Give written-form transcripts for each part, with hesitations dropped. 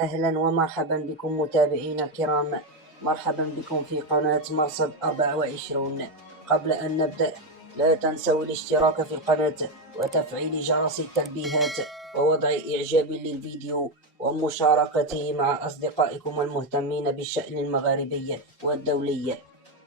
أهلا ومرحبا بكم متابعينا الكرام. مرحبا بكم في قناة مرصد 24. قبل أن نبدأ لا تنسوا الاشتراك في القناة وتفعيل جرس التنبيهات ووضع إعجاب للفيديو ومشاركته مع أصدقائكم المهتمين بالشأن المغاربي والدولي.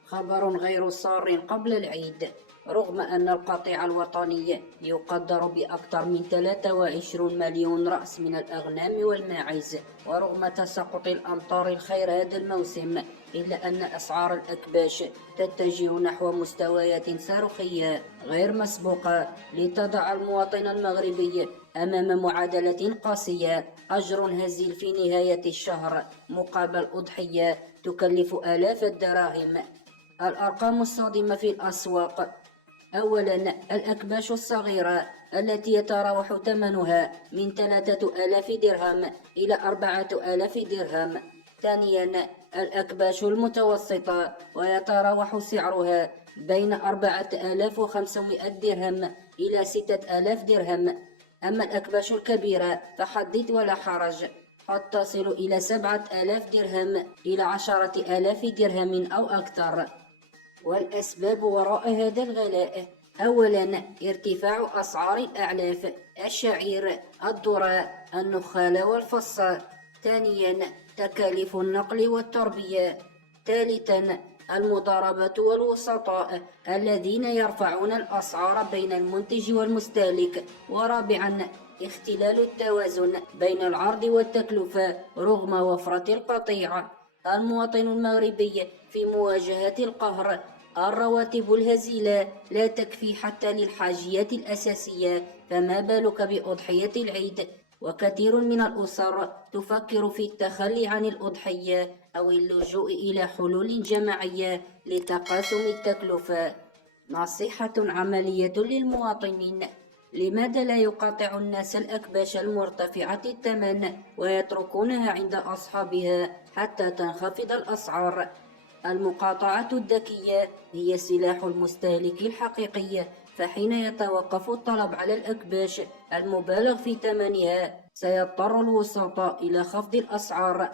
خبر غير سار قبل العيد. رغم أن القطيع الوطني يقدر بأكثر من 23 مليون رأس من الأغنام والماعز، ورغم تساقط الأمطار الخير هذا الموسم، إلا أن أسعار الأكباش تتجه نحو مستويات صاروخية غير مسبوقة، لتضع المواطن المغربي أمام معادلة قاسية: أجر هزيل في نهاية الشهر مقابل أضحية تكلف آلاف الدراهم. الأرقام الصادمة في الأسواق. أولا، الأكباش الصغيرة التي يتراوح ثمنها من 3000 درهم إلى 4000 درهم. ثانيا، الأكباش المتوسطة ويتراوح سعرها بين 4500 درهم إلى 6000 درهم. أما الأكباش الكبيرة فحدث ولا حرج، قد تصل إلى 7000 درهم إلى 10000 درهم أو أكثر. والأسباب وراء هذا الغلاء: أولا، ارتفاع أسعار الأعلاف: الشعير، الذرة، النخال والفص. ثانيا، تكاليف النقل والتربية. ثالثا، المضاربة والوسطاء الذين يرفعون الأسعار بين المنتج والمستهلك. ورابعا، اختلال التوازن بين العرض والتكلفة رغم وفرة القطيع. المواطن المغربي في مواجهة القهر: الرواتب الهزيلة لا تكفي حتى للحاجيات الأساسية، فما بالك بأضحية العيد؟ وكثير من الأسر تفكر في التخلي عن الأضحية أو اللجوء إلى حلول جماعية لتقاسم التكلفة. نصيحة عملية للمواطنين: لماذا لا يقاطع الناس الأكباش المرتفعة الثمن ويتركونها عند أصحابها حتى تنخفض الأسعار؟ المقاطعة الذكية هي سلاح المستهلك الحقيقي، فحين يتوقف الطلب على الأكباش المبالغ في ثمنها سيضطر الوسطاء إلى خفض الأسعار.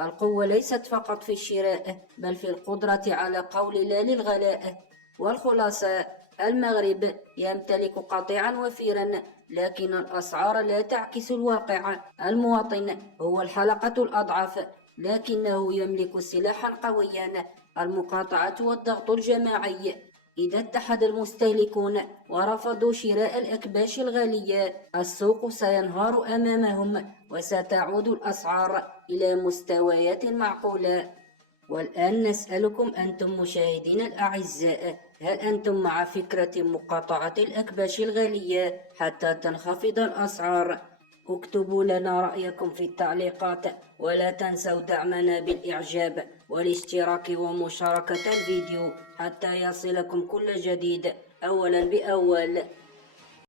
القوة ليست فقط في الشراء، بل في القدرة على قول لا للغلاء. والخلاصة: المغرب يمتلك قطيعا وفيرا، لكن الأسعار لا تعكس الواقع. المواطن هو الحلقة الأضعف، لكنه يملك سلاحا قويا: المقاطعة والضغط الجماعي. إذا اتحد المستهلكون ورفضوا شراء الأكباش الغالية، السوق سينهار أمامهم وستعود الأسعار إلى مستويات معقولة. والآن نسألكم أنتم مشاهدين الأعزاء: هل أنتم مع فكرة مقاطعة الأكباش الغالية حتى تنخفض الأسعار؟ اكتبوا لنا رأيكم في التعليقات، ولا تنسوا دعمنا بالإعجاب والاشتراك ومشاركة الفيديو حتى يصلكم كل جديد أولا بأول.